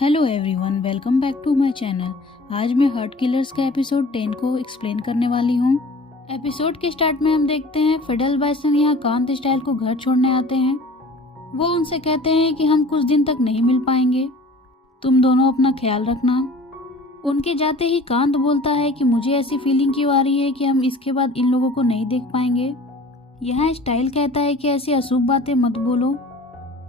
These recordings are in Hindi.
Hello everyone, welcome back to my channel. आज मैं हर्ट किलर्स का एपिसोड 10 को एक्सप्लेन करने वाली हूँ। एपिसोड के स्टार्ट में हम देखते हैं फिडल बाइसन यहाँ कांत स्टाइल को घर छोड़ने आते हैं। वो उनसे कहते हैं कि हम कुछ दिन तक नहीं मिल पाएंगे, तुम दोनों अपना ख्याल रखना। उनके जाते ही कांत बोलता है कि मुझे ऐसी फीलिंग क्यों आ रही है कि हम इसके बाद इन लोगों को नहीं देख पाएंगे। यहाँ स्टाइल कहता है कि ऐसी अशुभ बातें मत बोलो।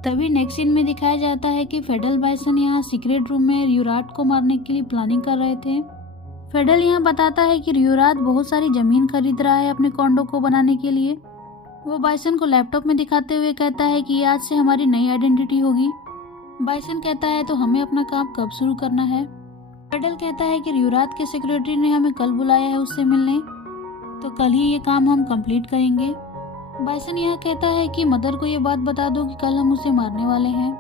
तभी नेक्स्ट सीन में दिखाया जाता है कि फेडल बाइसन यहाँ सीक्रेट रूम में रियोराट को मारने के लिए प्लानिंग कर रहे थे। फेडल यहाँ बताता है कि रियोराट बहुत सारी जमीन खरीद रहा है अपने कॉन्डो को बनाने के लिए। वो बाइसन को लैपटॉप में दिखाते हुए कहता है कि आज से हमारी नई आइडेंटिटी होगी। बाइसन कहता है तो हमें अपना काम कब शुरू करना है। फेडल कहता है कि रियोराट के सेक्रेटरी ने हमें कल बुलाया है उससे मिलने, तो कल ही ये काम हम कंप्लीट करेंगे। बाइसन यह कहता है कि मदर को ये बात बता दो कि कल हम उसे मारने वाले हैं।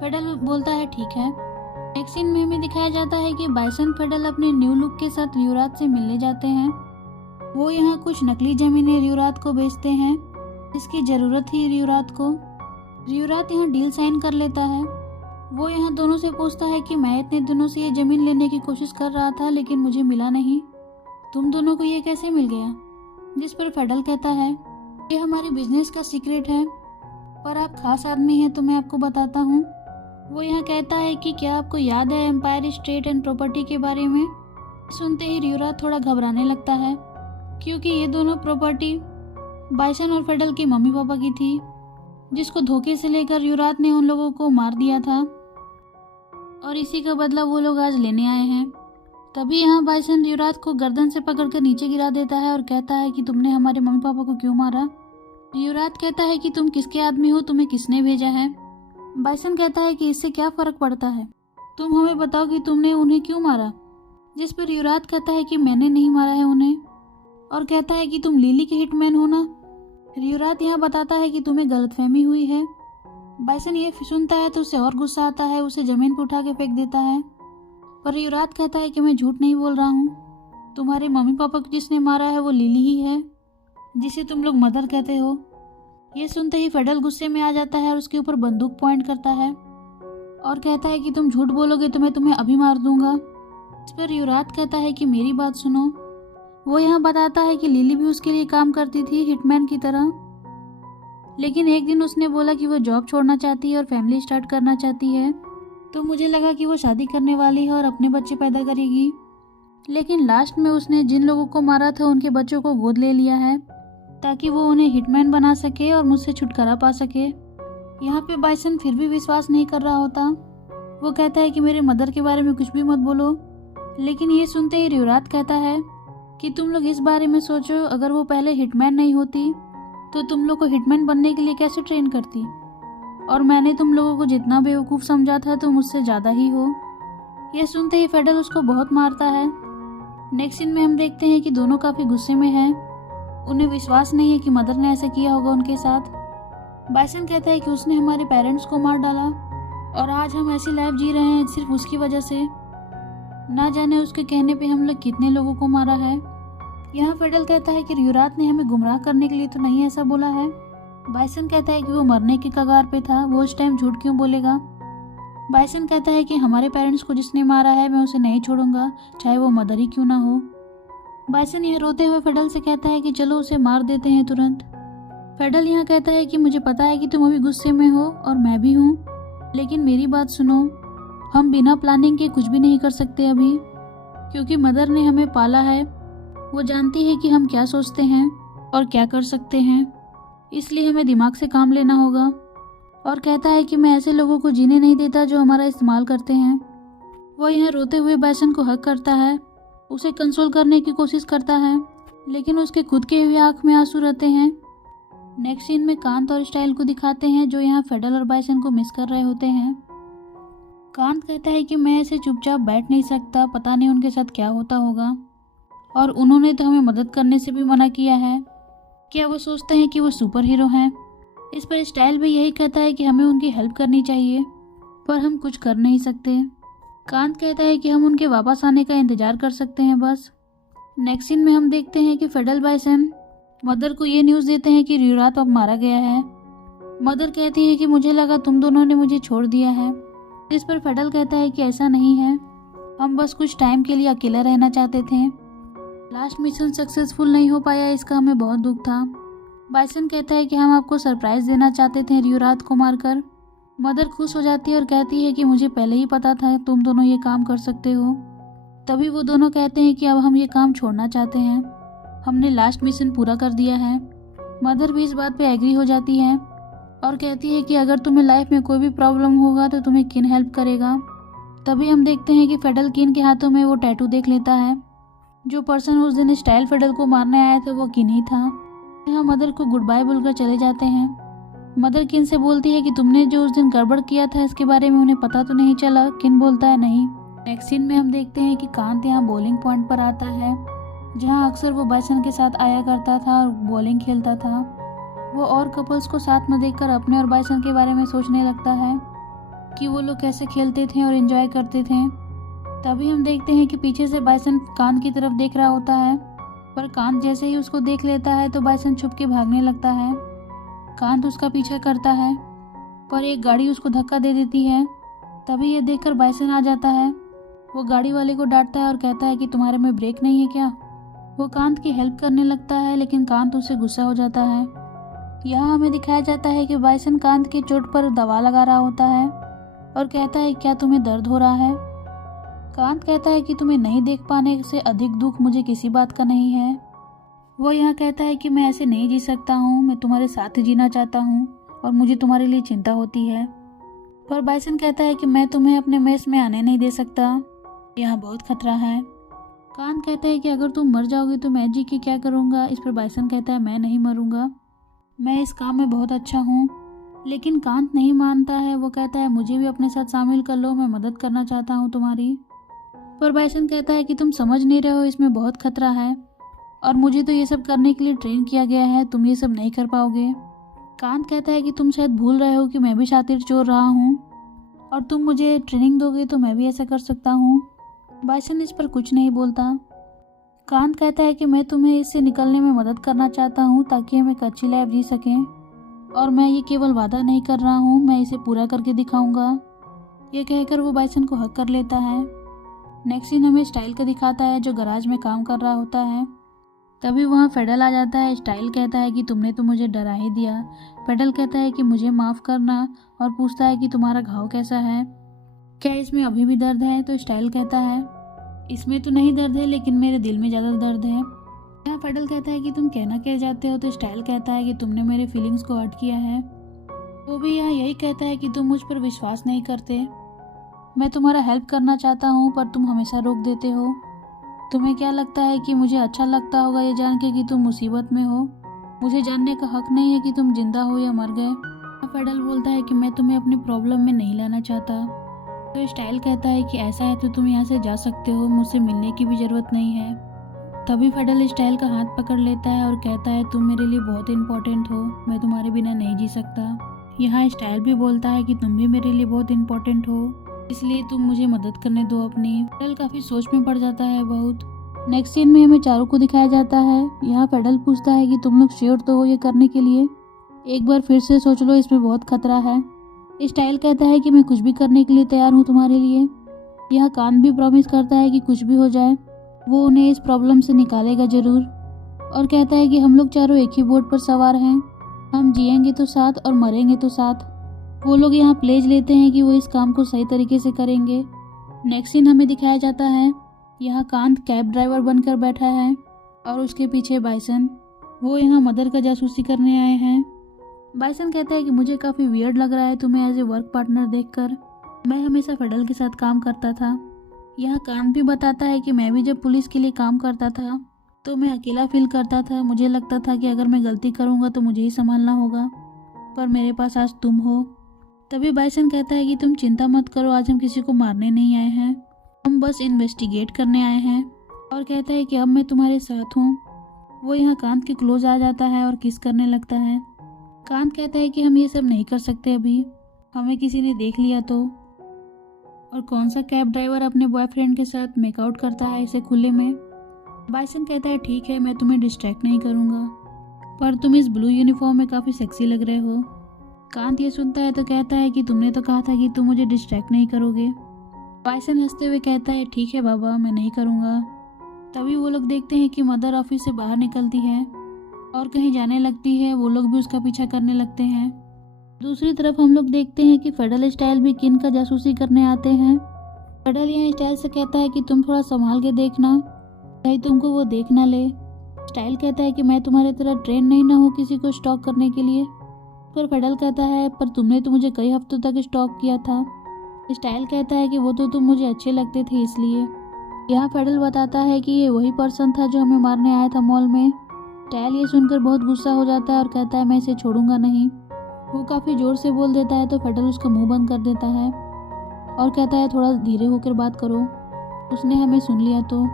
फेडल बोलता है ठीक है। नेक्स्ट सीन में हमें दिखाया जाता है कि बाइसन फेडल अपने न्यू लुक के साथ रियोराट से मिलने जाते हैं। वो यहाँ कुछ नकली जमीनें रियोराट को बेचते हैं जिसकी जरूरत थी रियोराट को। रियोराट यहाँ डील साइन कर लेता है। वो यहाँ दोनों से पूछता है कि मैं इतने दिनों से ये जमीन लेने की कोशिश कर रहा था लेकिन मुझे मिला नहीं, तुम दोनों को ये कैसे मिल गया। जिस पर फेडल कहता है ये हमारे बिजनेस का सीक्रेट है, पर आप खास आदमी हैं तो मैं आपको बताता हूँ। वो यहाँ कहता है कि क्या आपको याद है एम्पायर स्टेट एंड प्रॉपर्टी के बारे में। सुनते ही रियोराट थोड़ा घबराने लगता है क्योंकि ये दोनों प्रॉपर्टी बाइसन और फेडल के मम्मी पापा की थी, जिसको धोखे से लेकर रियोराट ने उन लोगों को मार दिया था और इसी का बदला वो लोग आज लेने आए हैं। तभी यहाँ बाइसन रियोराट को गर्दन से पकड़कर नीचे गिरा देता है और कहता है कि तुमने हमारे मम्मी पापा को क्यों मारा। रियोराट कहता है कि तुम किसके आदमी हो, तुम्हें किसने भेजा है। बाइसन कहता है कि इससे क्या फर्क पड़ता है, तुम हमें बताओ कि तुमने उन्हें क्यों मारा। जिस पर रियोराट कहता है कि मैंने नहीं मारा है उन्हें, और कहता है कि तुम लिली के हिटमैन हो ना। रियोराट यहाँ बताता है कि तुम्हें गलतफहमी हुई है। बाइसन ये सुनता है तो उसे और गुस्सा आता है, उसे जमीन पर उठा के फेंक देता है। पर रियोराट कहता है कि मैं झूठ नहीं बोल रहा हूँ, तुम्हारे मम्मी पापा को जिसने मारा है वो लिली ही है, जिसे तुम लोग मदर कहते हो। ये सुनते ही फेडल गुस्से में आ जाता है और उसके ऊपर बंदूक पॉइंट करता है और कहता है कि तुम झूठ बोलोगे तो मैं तुम्हें अभी मार दूंगा। इस पर रियोराट कहता है कि मेरी बात सुनो। वो यहाँ बताता है कि लिली भी उसके लिए काम करती थी हिटमैन की तरह, लेकिन एक दिन उसने बोला कि वो जॉब छोड़ना चाहती है और फैमिली स्टार्ट करना चाहती है, तो मुझे लगा कि वो शादी करने वाली है और अपने बच्चे पैदा करेगी। लेकिन लास्ट में उसने जिन लोगों को मारा था उनके बच्चों को गोद ले लिया है ताकि वो उन्हें हिटमैन बना सके और मुझसे छुटकारा पा सके। यहाँ पे बाइसन फिर भी विश्वास नहीं कर रहा होता। वो कहता है कि मेरे मदर के बारे में कुछ भी मत बोलो। लेकिन ये सुनते ही रियोराट कहता है कि तुम लोग इस बारे में सोचो, अगर वो पहले हिटमैन नहीं होती तो तुम लोग को हिटमैन बनने के लिए कैसे ट्रेन करती, और मैंने तुम लोगों को जितना बेवकूफ़ समझा था तुम मुझसे ज़्यादा ही हो। यह सुनते ही फेडल उसको बहुत मारता है। नेक्स्ट सीन में हम देखते हैं कि दोनों काफ़ी गुस्से में हैं। उन्हें विश्वास नहीं है कि मदर ने ऐसा किया होगा उनके साथ। बाइसन कहता है कि उसने हमारे पेरेंट्स को मार डाला और आज हम ऐसी लाइफ जी रहे हैं सिर्फ उसकी वजह से। ना जाने उसके कहने पे हम लोग कितने लोगों को मारा है। यहाँ फेडल कहता है कि रियोराट ने हमें गुमराह करने के लिए तो नहीं ऐसा बोला है। बाइसन कहता है कि वो मरने के कगार पे था, वो उस टाइम झूठ क्यों बोलेगा। बाइसन कहता है कि हमारे पेरेंट्स को जिसने मारा है मैं उसे नहीं छोड़ूंगा, चाहे वो मदर ही क्यों ना हो। बाइसन यह रोते हुए फेडल से कहता है कि चलो उसे मार देते हैं तुरंत। फेडल यहाँ कहता है कि मुझे पता है कि तुम अभी गुस्से में हो और मैं भी हूँ, लेकिन मेरी बात सुनो, हम बिना प्लानिंग के कुछ भी नहीं कर सकते अभी, क्योंकि मदर ने हमें पाला है। वो जानती है कि हम क्या सोचते हैं और क्या कर सकते हैं, इसलिए हमें दिमाग से काम लेना होगा। और कहता है कि मैं ऐसे लोगों को जीने नहीं देता जो हमारा इस्तेमाल करते हैं। वो यहाँ रोते हुए बाइसन को हक करता है, उसे कंसोल करने की कोशिश करता है, लेकिन उसके खुद के हुए आँख में आंसू रहते हैं। नेक्स्ट सीन में कांत और स्टाइल को दिखाते हैं जो यहाँ फेडल और बाइसन को मिस कर रहे होते हैं। कांत कहता है कि मैं ऐसे चुपचाप बैठ नहीं सकता, पता नहीं उनके साथ क्या होता होगा, और उन्होंने तो हमें मदद करने से भी मना किया है। क्या वो सोचते हैं कि वो सुपर हीरो हैं। इस पर स्टाइल भी यही कहता है कि हमें उनकी हेल्प करनी चाहिए, पर हम कुछ कर नहीं सकते। कांत कहता है कि हम उनके वापस आने का इंतजार कर सकते हैं बस। नेक्स्ट सीन में हम देखते हैं कि फेडल बाइसन मदर को ये न्यूज़ देते हैं कि रियोराट अब मारा गया है। मदर कहती है कि मुझे लगा तुम दोनों ने मुझे छोड़ दिया है, इस पर फेडल कहता है कि ऐसा नहीं है, हम बस कुछ टाइम के लिए अकेला रहना चाहते थे। लास्ट मिशन सक्सेसफुल नहीं हो पाया, इसका हमें बहुत दुख था। बाइसन कहता है कि हम आपको सरप्राइज देना चाहते थे रियोरात को मारकर। मदर खुश हो जाती है और कहती है कि मुझे पहले ही पता था तुम दोनों ये काम कर सकते हो। तभी वो दोनों कहते हैं कि अब हम ये काम छोड़ना चाहते हैं, हमने लास्ट मिशन पूरा कर दिया है। मदर भी इस बात पे एग्री हो जाती है और कहती है कि अगर तुम्हें लाइफ में कोई भी प्रॉब्लम होगा तो तुम्हें किन हेल्प करेगा। तभी हम देखते हैं कि फेडल किन के हाथों में वो टैटू देख लेता है। जो पर्सन उस दिन स्टाइल फेडल को मारने आया था वो किन ही था। यहाँ मदर को गुड बाय बोलकर चले जाते हैं। मदर किन से बोलती है कि तुमने जो उस दिन गड़बड़ किया था इसके बारे में उन्हें पता तो नहीं चला। किन बोलता है नहीं। नेक्स्ट सीन में हम देखते हैं कि कांत यहाँ बॉलिंग पॉइंट पर आता है, जहाँ अक्सर वो बाइसन के साथ आया करता था और बॉलिंग खेलता था। वो और कपल्स को साथ में देखकर अपने और बाइसन के बारे में सोचने लगता है कि वो लोग कैसे खेलते थे और एंजॉय करते थे। तभी हम देखते हैं कि पीछे से बाइसन कांत की तरफ देख रहा होता है, पर कांत जैसे ही उसको देख लेता है तो बाइसन छुप के भागने लगता है। कांत उसका पीछा करता है, पर एक गाड़ी उसको धक्का दे देती है। तभी ये देखकर बाइसन आ जाता है। वो गाड़ी वाले को डांटता है और कहता है कि तुम्हारे में ब्रेक नहीं है क्या। वो कांत की हेल्प करने लगता है, लेकिन कांत उससे गुस्सा हो जाता है। यहाँ हमें दिखाया जाता है कि बाइसन कांत की चोट पर दवा लगा रहा होता है और कहता है क्या तुम्हें दर्द हो रहा है। कांत कहता है कि तुम्हें नहीं देख पाने से अधिक दुख मुझे किसी बात का नहीं है। वो यहाँ कहता है कि मैं ऐसे नहीं जी सकता हूँ, मैं तुम्हारे साथ जीना चाहता हूँ और मुझे तुम्हारे लिए चिंता होती है। पर बाइसन कहता है कि मैं तुम्हें अपने मेस में आने नहीं दे सकता, यहाँ बहुत खतरा है। कांत कहता है कि अगर तुम मर जाओगे तो मैं जी के क्या करूँगा। इस पर बाइसन कहता है मैं नहीं मरूंगा, मैं इस काम में बहुत अच्छा हूँ। लेकिन कांत नहीं मानता है। वो कहता है मुझे भी अपने साथ शामिल कर लो, मैं मदद करना चाहता हूँ तुम्हारी। पर बाइसन कहता है कि तुम समझ नहीं रहे हो, इसमें बहुत खतरा है और मुझे तो ये सब करने के लिए ट्रेन किया गया है, तुम ये सब नहीं कर पाओगे। कांत कहता है कि तुम शायद भूल रहे हो कि मैं भी शातिर चोर रहा हूँ और तुम मुझे ट्रेनिंग दोगे तो मैं भी ऐसा कर सकता हूँ। बाइसन इस पर कुछ नहीं बोलता। कांत कहता है कि मैं तुम्हें इससे निकलने में मदद करना चाहता हूँ ताकि हम एक अच्छी लाइफ जी सकें, और मैं ये केवल वादा नहीं कर रहा हूँ, मैं इसे पूरा करके दिखाऊंगा। ये कहकर वो बाइसन को हक कर लेता है। नेक्स्ट सीन हमें स्टाइल का दिखाता है जो गराज में काम कर रहा होता है। तभी वहाँ फेडल आ जाता है। स्टाइल कहता है कि तुमने तो मुझे डरा ही दिया। फेडल कहता है कि मुझे माफ़ करना और पूछता है कि तुम्हारा घाव कैसा है, क्या इसमें अभी भी दर्द है। तो स्टाइल कहता है इसमें तो नहीं दर्द है, लेकिन मेरे दिल में ज़्यादा दर्द है। यहाँ फेडल कहता है कि तुम कहना क्या चाहते हो। तो स्टाइल कहता है कि तुमने मेरे फीलिंग्स को हर्ट किया है। वो भी यहाँ यही कहता है कि तुम मुझ पर विश्वास नहीं करते। मैं तुम्हारा हेल्प करना चाहता हूँ पर तुम हमेशा रोक देते हो। तुम्हें क्या लगता है कि मुझे अच्छा लगता होगा ये जान के कि तुम मुसीबत में हो। मुझे जानने का हक नहीं है कि तुम जिंदा हो या मर गए। फेडल बोलता है कि मैं तुम्हें अपनी प्रॉब्लम में नहीं लाना चाहता। तो स्टाइल कहता है कि ऐसा है तो तुम यहाँ से जा सकते हो, मुझसे मिलने की भी ज़रूरत नहीं है। तभी फेडल स्टाइल का हाथ पकड़ लेता है और कहता है तुम मेरे लिए बहुत इंपॉर्टेंट हो, मैं तुम्हारे बिना नहीं जी सकता। यहाँ स्टाइल भी बोलता है कि तुम भी मेरे लिए बहुत इंपॉर्टेंट हो, इसलिए तुम मुझे मदद करने दो अपनी। फेडल काफ़ी सोच में पड़ जाता है बहुत। नेक्स्ट सीन में हमें चारों को दिखाया जाता है। यहाँ फेडल पूछता है कि तुम लोग श्योर तो हो ये करने के लिए, एक बार फिर से सोच लो, इसमें बहुत खतरा है। स्टाइल कहता है कि मैं कुछ भी करने के लिए तैयार हूँ तुम्हारे लिए। यह कान भी प्रॉमिस करता है कि कुछ भी हो जाए वो उन्हें इस प्रॉब्लम से निकालेगा ज़रूर, और कहता है कि हम लोग चारों एक ही बोट पर सवार हैं, हम जिएंगे तो साथ और मरेंगे तो साथ। वो लोग यहाँ प्लेज लेते हैं कि वो इस काम को सही तरीके से करेंगे। नेक्स्ट सीन हमें दिखाया जाता है। यहाँ कांत कैब ड्राइवर बनकर बैठा है और उसके पीछे बाइसन। वो यहाँ मदर का जासूसी करने आए हैं। बाइसन कहता है कि मुझे काफ़ी वियर्ड लग रहा है तुम्हें एज ए वर्क पार्टनर देखकर, मैं हमेशा फेडल के साथ काम करता था। यह कांत भी बताता है कि मैं भी जब पुलिस के लिए काम करता था तो मैं अकेला फील करता था, मुझे लगता था कि अगर मैं गलती करूँगा तो मुझे ही संभालना होगा, पर मेरे पास आज तुम हो। तभी बाइसन कहता है कि तुम चिंता मत करो, आज हम किसी को मारने नहीं आए हैं, हम बस इन्वेस्टिगेट करने आए हैं, और कहता है कि अब मैं तुम्हारे साथ हूँ। वो यहाँ कांत के क्लोज आ जाता है और किस करने लगता है। कांत कहता है कि हम ये सब नहीं कर सकते अभी, हमें किसी ने देख लिया तो। और कौन सा कैब ड्राइवर अपने बॉयफ्रेंड के साथ मेकआउट करता है इसे खुले में। बाइसन कहता है ठीक है, मैं तुम्हें डिस्ट्रैक्ट नहीं करूँगा, पर तुम इस ब्लू यूनिफॉर्म में काफ़ी सेक्सी लग रहे हो। कांत ये सुनता है तो कहता है कि तुमने तो कहा था कि तुम मुझे डिस्ट्रैक्ट नहीं करोगे। बाइसन हंसते हुए कहता है ठीक है बाबा, मैं नहीं करूँगा। तभी वो लोग देखते हैं कि मदर ऑफिस से बाहर निकलती है और कहीं जाने लगती है। वो लोग भी उसका पीछा करने लगते हैं। दूसरी तरफ हम लोग देखते हैं कि फेडल स्टाइल भी किन का जासूसी करने आते हैं। फेडल यहाँ स्टाइल से कहता है कि तुम थोड़ा संभाल के देखना, कहीं तुमको वो देख ना ले। स्टाइल कहता है कि मैं तुम्हारे तरह ट्रेन नहीं ना हूँ किसी को स्टॉक करने के लिए। पर फेडल कहता है पर तुमने तो मुझे कई हफ्तों तक स्टॉक किया था। स्टाइल कहता है कि वो तो तुम मुझे अच्छे लगते थे इसलिए। यहाँ फेडल बताता है कि ये वही पर्सन था जो हमें मारने आया था मॉल में। स्टाइल ये सुनकर बहुत गुस्सा हो जाता है और कहता है मैं इसे छोड़ूंगा नहीं। वो काफ़ी ज़ोर से बोल देता है तो फेडल उसका मुंह बंद कर देता है और कहता है थोड़ा धीरे होकर बात करो, उसने हमें सुन लिया तो।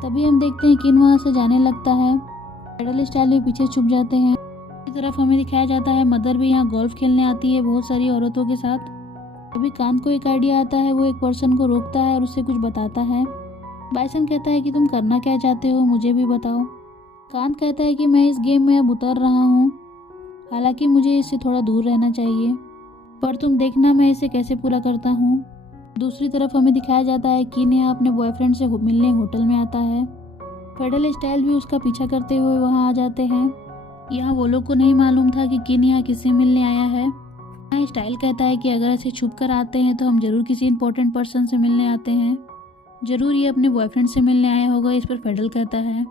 तभी हम देखते हैं किन वहाँ से जाने लगता है। फेडल स्टाइल भी पीछे छुप जाते हैं। दूसरी तरफ हमें दिखाया जाता है मदर भी यहाँ गोल्फ खेलने आती है बहुत सारी औरतों के साथ। तभी कांत को एक आइडिया आता है। वो एक पर्सन को रोकता है और उससे कुछ बताता है। बाइसन कहता है कि तुम करना क्या चाहते हो, मुझे भी बताओ। कांत कहता है कि मैं इस गेम में अब उतर रहा हूँ, हालांकि मुझे इससे थोड़ा दूर रहना चाहिए, पर तुम देखना मैं इसे कैसे पूरा करता हूँ। दूसरी तरफ हमें दिखाया जाता है कि यहाँ अपने बॉयफ्रेंड से मिलने होटल में आता है। फेडल स्टाइल भी उसका पीछा करते हुए वहाँ आ जाते हैं। यहाँ वो लोग को नहीं मालूम था कि किन यहाँ किससे मिलने आया है। यहाँ स्टाइल कहता है कि अगर ऐसे छुप कर आते हैं तो हम जरूर किसी इंपॉर्टेंट पर्सन से मिलने आते हैं, जरूर ये अपने बॉयफ्रेंड से मिलने आया होगा। इस पर फेडल कहता है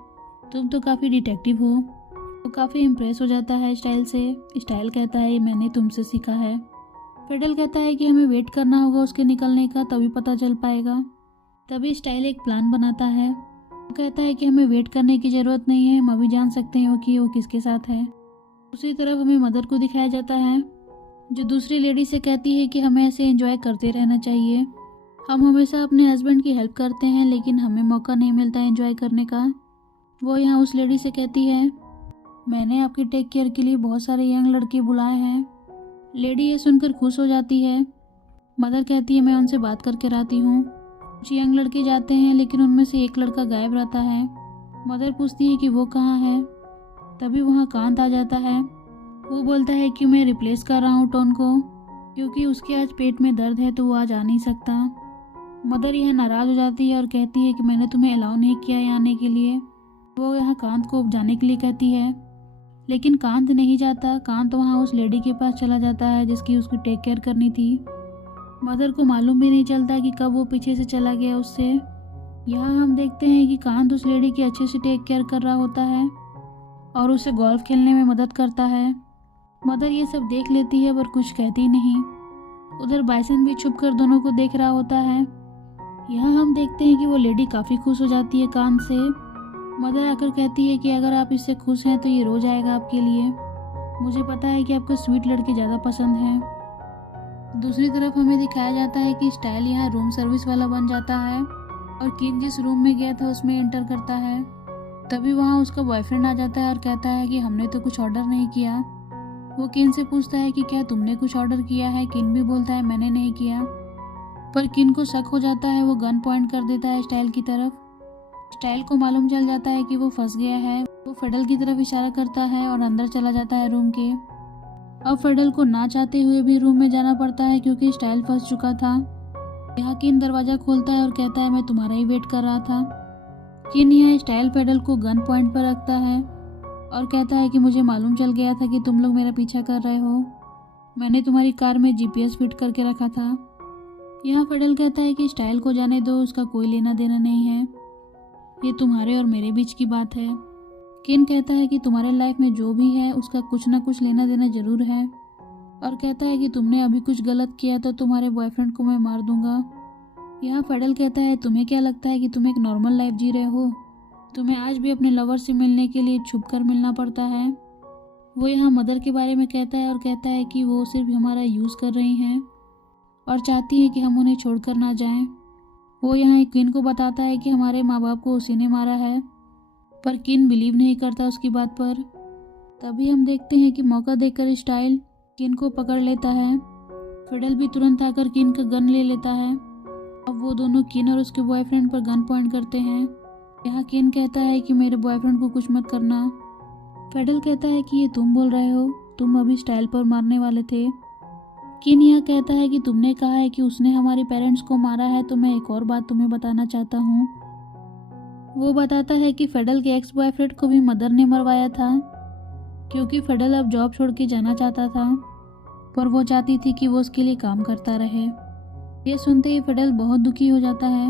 तुम तो काफ़ी डिटेक्टिव हो। वो काफ़ी इम्प्रेस हो जाता है स्टाइल से। स्टाइल कहता है ये मैंने तुमसे सीखा है। फेडल कहता है कि हमें वेट करना होगा उसके निकलने का, तभी पता चल पाएगा। तभी स्टाइल एक प्लान बनाता है। वो कहता है कि हमें वेट करने की ज़रूरत नहीं है, हम अभी जान सकते हैं कि वो किसके साथ है। दूसरी तरफ हमें मदर को दिखाया जाता है जो दूसरी लेडी से कहती है कि हमें ऐसे एंजॉय करते रहना चाहिए। हम हमेशा अपने हस्बैंड की हेल्प करते हैं लेकिन हमें मौका नहीं मिलता एंजॉय करने का। वो यहाँ उस लेडी से कहती है मैंने आपके टेक केयर के लिए बहुत सारे यंग लड़के बुलाए हैं। लेडी ये सुनकर खुश हो जाती है। मदर कहती है मैं उनसे बात करके लाती हूँ। कुछ यंग लड़के जाते हैं लेकिन उनमें से एक लड़का गायब रहता है। मदर पूछती है कि वो कहाँ है। तभी वहाँ कांत आ जाता है। वो बोलता है कि मैं रिप्लेस कर रहा हूँ टोन को, क्योंकि उसके आज पेट में दर्द है तो वो आज आ नहीं सकता। मदर यह नाराज़ हो जाती है और कहती है कि मैंने तुम्हें अलाउ नहीं किया यहाँ आने के लिए। वो यहाँ कांत को जाने के लिए कहती है लेकिन कांत नहीं जाता। कांत वहाँ उस लेडी के पास चला जाता है जिसकी उसको टेक केयर करनी थी। मदर को मालूम भी नहीं चलता कि कब वो पीछे से चला गया उससे। यहाँ हम देखते हैं कि कांत उस लेडी की अच्छे से टेक केयर कर रहा होता है और उसे गोल्फ खेलने में मदद करता है। मदर ये सब देख लेती है पर कुछ कहती नहीं। उधर बाइसन भी छुपकर दोनों को देख रहा होता है। यहाँ हम देखते हैं कि वो लेडी काफ़ी खुश हो जाती है कांत से। मदर आकर कहती है कि अगर आप इससे खुश हैं तो ये रोज आएगा आपके लिए। मुझे पता है कि आपको स्वीट लड़के ज़्यादा पसंद हैं। दूसरी तरफ हमें दिखाया जाता है कि स्टाइल यहाँ रूम सर्विस वाला बन जाता है और किन जिस रूम में गया था उसमें एंटर करता है। तभी वहाँ उसका बॉयफ्रेंड आ जाता है और कहता है कि हमने तो कुछ ऑर्डर नहीं किया। वो किन से पूछता है कि क्या तुमने कुछ ऑर्डर किया है। किन भी बोलता है मैंने नहीं किया, पर किन को शक हो जाता है। वो गन पॉइंट कर देता है स्टाइल की तरफ। स्टाइल को मालूम चल जाता है कि वो फंस गया है। वो फेडल की तरफ इशारा करता है और अंदर चला जाता है रूम के। अब फेडल को ना चाहते हुए भी रूम में जाना पड़ता है क्योंकि स्टाइल फंस चुका था। यहाँ किन दरवाज़ा खोलता है और कहता है मैं तुम्हारा ही वेट कर रहा था। किन यहाँ स्टाइल फेडल को गन पॉइंट पर रखता है और कहता है कि मुझे मालूम चल गया था कि तुम लोग मेरा पीछा कर रहे हो। मैंने तुम्हारी कार में GPS फिट करके रखा था। यहाँ फेडल कहता है कि स्टाइल को जाने दो, उसका कोई लेना देना नहीं है, ये तुम्हारे और मेरे बीच की बात है। किन कहता है कि तुम्हारे लाइफ में जो भी है उसका कुछ ना कुछ लेना देना जरूर है और कहता है कि तुमने अभी कुछ गलत किया तो तुम्हारे बॉयफ्रेंड को मैं मार दूंगा। यहाँ फेडल कहता है तुम्हें क्या लगता है कि तुम एक नॉर्मल लाइफ जी रहे हो। तुम्हें आज भी अपने लवर से मिलने के लिए छुप कर मिलना पड़ता है। वो यहाँ मदर के बारे में कहता है और कहता है कि वो सिर्फ हमारा यूज़ कर रही हैं और चाहती है कि हम उन्हें छोड़कर ना जाएं। वो यहाँ किन को बताता है कि हमारे माँ बाप को उसी ने मारा है, पर किन बिलीव नहीं करता उसकी बात पर। तभी हम देखते हैं कि मौका देकर स्टाइल किन को पकड़ लेता है। फेडल भी तुरंत आकर किन का गन ले लेता है। अब वो दोनों किन और उसके बॉयफ्रेंड पर गन पॉइंट करते हैं। यहाँ किन कहता है कि मेरे बॉयफ्रेंड को कुछ मत करना। फेडल कहता है कि ये तुम बोल रहे हो, तुम अभी स्टाइल पर मारने वाले थे। किन यह कहता है कि तुमने कहा है कि उसने हमारे पेरेंट्स को मारा है, तो मैं एक और बात तुम्हें बताना चाहता हूँ। वो बताता है कि फेडल के एक्स बॉयफ्रेंड को भी मदर ने मरवाया था, क्योंकि फेडल अब जॉब छोड़ के जाना चाहता था, पर वो चाहती थी कि वो उसके लिए काम करता रहे। ये सुनते ही फेडल बहुत दुखी हो जाता है।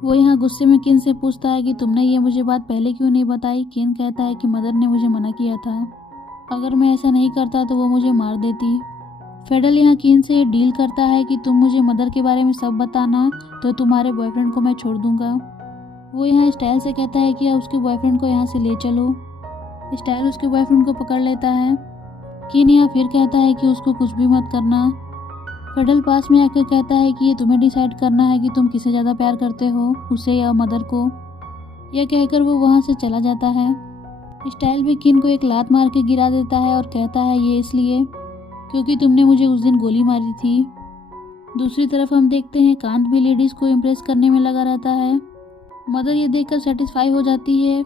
वो यहाँ गुस्से में किन से पूछता है कि तुमने ये मुझे बात पहले क्यों नहीं बताई। किन कहता है कि मदर ने मुझे मना किया था, अगर मैं ऐसा नहीं करता तो वो मुझे मार देती। फेडल यहाँ किन से ये डील करता है कि तुम मुझे मदर के बारे में सब बताना, तो तुम्हारे बॉयफ्रेंड को मैं छोड़ दूंगा। वो यहाँ स्टाइल से कहता है कि उसके बॉयफ्रेंड को यहाँ से ले चलो। स्टाइल उसके बॉयफ्रेंड को पकड़ लेता है। किन यहाँ फिर कहता है कि उसको कुछ भी मत करना। फेडल पास में आकर कहता है कि ये तुम्हें डिसाइड करना है कि तुम किसे ज़्यादा प्यार करते हो, उसे या मदर को। यह कहकर वो वहाँ से चला जाता है। स्टाइल भी किन को एक लात मार के गिरा देता है और कहता है ये इसलिए क्योंकि तुमने मुझे उस दिन गोली मारी थी। दूसरी तरफ हम देखते हैं कांत भी लेडीज़ को इम्प्रेस करने में लगा रहता है। मदर ये देखकर सेटिस्फाई हो जाती है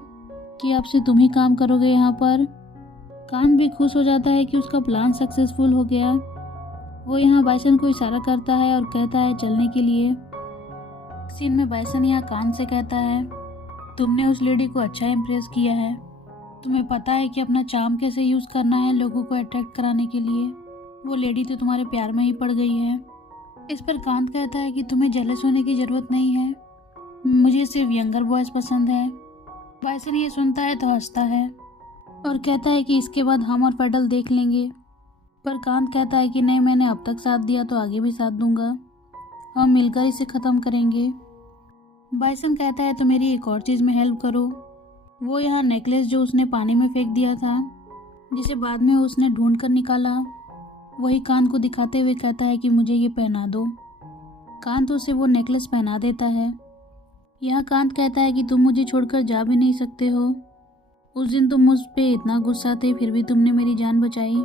कि अब से तुम ही काम करोगे यहाँ पर। कांत भी खुश हो जाता है कि उसका प्लान सक्सेसफुल हो गया। वो यहाँ बाइसन को इशारा करता है और कहता है चलने के लिए। सीन में बाइसन यहाँ कांत से कहता है तुमने उस लेडी को अच्छा इम्प्रेस किया है, तुम्हें पता है कि अपना चार्म कैसे यूज़ करना है लोगों को अट्रैक्ट कराने के लिए। वो लेडी तो तुम्हारे प्यार में ही पड़ गई है। इस पर कांत कहता है कि तुम्हें जेलस होने की ज़रूरत नहीं है, मुझे सिर्फ यंगर बॉयज़ पसंद है। बाइसन ये सुनता है तो हंसता है और कहता है कि इसके बाद हम और फेडल देख लेंगे। पर कांत कहता है कि नहीं, मैंने अब तक साथ दिया तो आगे भी साथ दूंगा, हम मिलकर इसे ख़त्म करेंगे। बाइसन कहता है तो मेरी एक और चीज़ में हेल्प करो। वो यहाँ नेकलेस जो उसने पानी में फेंक दिया था, जिसे बाद में उसने ढूंढ कर निकाला, वही कांत को दिखाते हुए कहता है कि मुझे ये पहना दो। कांत उसे वो नेकलेस पहना देता है। यहाँ कांत कहता है कि तुम मुझे छोड़कर जा भी नहीं सकते हो, उस दिन तुम मुझ पे इतना गुस्सा थे फिर भी तुमने मेरी जान बचाई,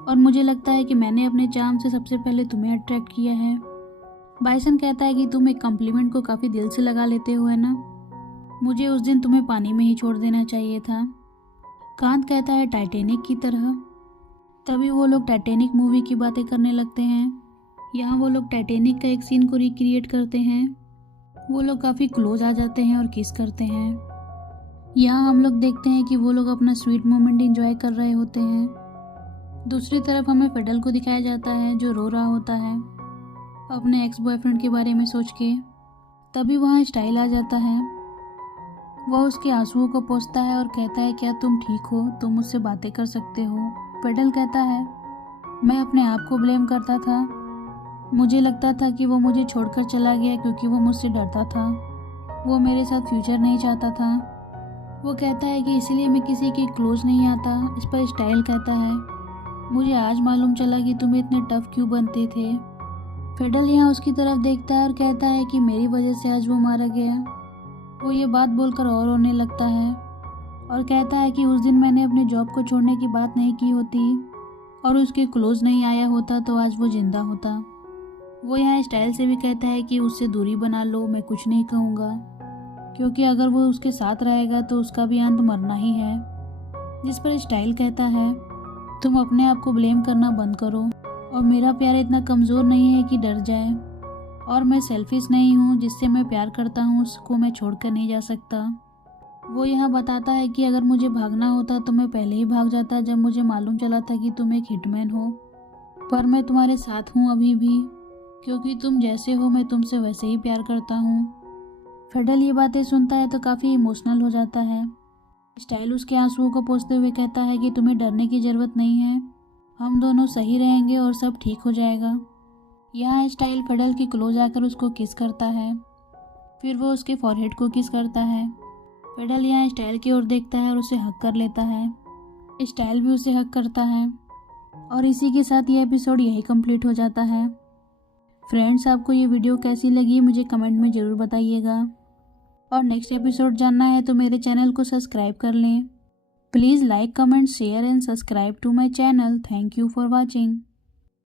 और मुझे लगता है कि मैंने अपने चार्म से सबसे पहले तुम्हें अट्रैक्ट किया है। बाइसन कहता है कि तुम एक कॉम्प्लीमेंट को काफ़ी दिल से लगा लेते हो है ना, मुझे उस दिन तुम्हें पानी में ही छोड़ देना चाहिए था। कांत कहता है टाइटैनिक की तरह। तभी वो लोग टाइटैनिक मूवी की बातें करने लगते हैं। यहाँ वो लोग टाइटैनिक का एक सीन को रिक्रिएट करते हैं। वो लोग काफ़ी क्लोज आ जाते हैं और किस करते हैं। यहाँ हम लोग देखते हैं कि वो लोग अपना स्वीट मोमेंट एंजॉय कर रहे होते हैं। दूसरी तरफ हमें फेडल को दिखाया जाता है जो रो रहा होता है अपने एक्स बॉयफ्रेंड के बारे में सोच के। तभी वहाँ स्टाइल आ जाता है। वह उसके आंसुओं को पोंछता है और कहता है क्या तुम ठीक हो, तुम मुझसे बातें कर सकते हो। फेडल कहता है मैं अपने आप को ब्लेम करता था, मुझे लगता था कि वो मुझे छोड़कर चला गया क्योंकि वो मुझसे डरता था, वो मेरे साथ फ्यूचर नहीं चाहता था। वो कहता है कि इसीलिए मैं किसी के क्लोज नहीं आता। इस पर स्टाइल कहता है मुझे आज मालूम चला कि तुम इतने टफ क्यों बनते थे। फेडल यहाँ उसकी तरफ देखता है और कहता है कि मेरी वजह से आज वो मारा गया। वो ये बात बोलकर और रोने लगता है और कहता है कि उस दिन मैंने अपने जॉब को छोड़ने की बात नहीं की होती और उसके क्लोज नहीं आया होता तो आज वो जिंदा होता। वो यहाँ स्टाइल से भी कहता है कि उससे दूरी बना लो, मैं कुछ नहीं कहूँगा, क्योंकि अगर वो उसके साथ रहेगा तो उसका भी अंत मरना ही है। जिस पर स्टाइल कहता है तुम अपने आप को ब्लेम करना बंद करो और मेरा प्यार इतना कमज़ोर नहीं है कि डर जाए, और मैं सेल्फिश नहीं हूँ, जिससे मैं प्यार करता हूँ उसको मैं छोड़कर नहीं जा सकता। वो यहाँ बताता है कि अगर मुझे भागना होता तो मैं पहले ही भाग जाता जब मुझे मालूम चला था कि तुम एक हिटमैन हो, पर मैं तुम्हारे साथ हूँ अभी भी, क्योंकि तुम जैसे हो मैं तुमसे वैसे ही प्यार करता हूँ। फेडल ये बातें सुनता है तो काफ़ी इमोशनल हो जाता है। स्टाइल उसके आंसुओं को पोंछते हुए कहता है कि तुम्हें डरने की ज़रूरत नहीं है, हम दोनों सही रहेंगे और सब ठीक हो जाएगा। यहाँ स्टाइल फेडल के क्लोज आकर उसको किस करता है, फिर वो उसके फॉरहेड को किस करता है। फेडल यहाँ स्टाइल की ओर देखता है और उसे हक कर लेता है। स्टाइल भी उसे हक करता है और इसी के साथ ये एपिसोड यही कंप्लीट हो जाता है। फ्रेंड्स, आपको ये वीडियो कैसी लगी मुझे कमेंट में ज़रूर बताइएगा, और नेक्स्ट एपिसोड जानना है तो मेरे चैनल को सब्सक्राइब कर लें। Please like, comment, share and subscribe to my channel. Thank you for watching.